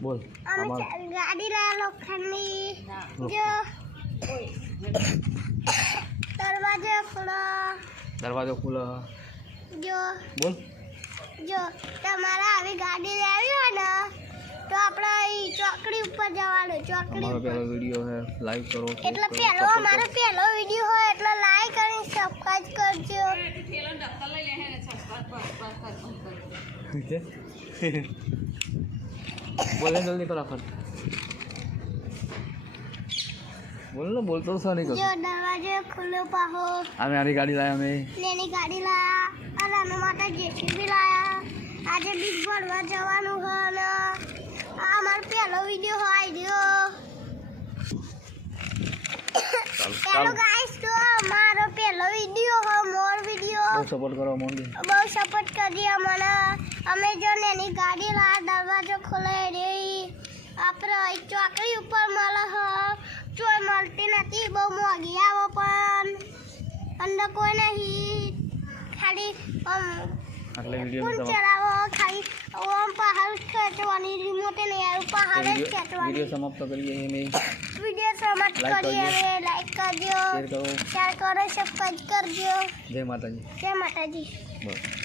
બોલ અમે ગાડી લાયા લોખંડની જો દરવાજો ખુલ્લો જો બોલ જો તમારે આવી ગાડી લેવી હોય ને તો આપણે ઈ ચોકડી ઉપર જવાનું ચોકડી અમારો પહેલો વિડિયો હે લાઈક કરો એટલે પહેલો અમારો પહેલો વિડિયો હોય એટલે લાઈક અને સબસ્ક્રાઇબ કરજો બોલે જલ્દી ફટાફટ બોલ ને બોલતો છો નહીં જો દરવાજો ખુલ્લો પાહો અમે આની ગાડી લાયા અમે લેની ગાડી લાયા અને અમે માટે જેસીબી લાયા આજે બીજ ભરવા જવાનું છે અને આ અમારો પહેલો વિડિયો હોય ગયો હેલો ગાઈસ તો અમારો પહેલો વિડિયો હો મોર વિડિયો બહુ સપોર્ટ કરો મોંડી બહુ સપોર્ટ કરીએ મને અમે જો એની ગાડી લાયા દરવાજો ખોલે રહી આપણે ચોકડી ઉપર મળે હ ચોય મળતી નથી બહુ મોંઘી આવો પણ અંદર કોઈ નહીં ખાલી આટલે વિડિયો કોણ ચલાવો ખાલી ઓમ પહાડ ખેંચવાની રિમોટ નહીં આવ્યું પહાડ જ ખેંચવાની વિડિયો સમાપ્ત કરીએ અમે વિડિયો સમાપ્ત કરીએ હવે લાઈક કરજો શેર કરો શેર કરો સબસ્ક્રાઇબ કરજો જય માતાજી જય માતાજી બસ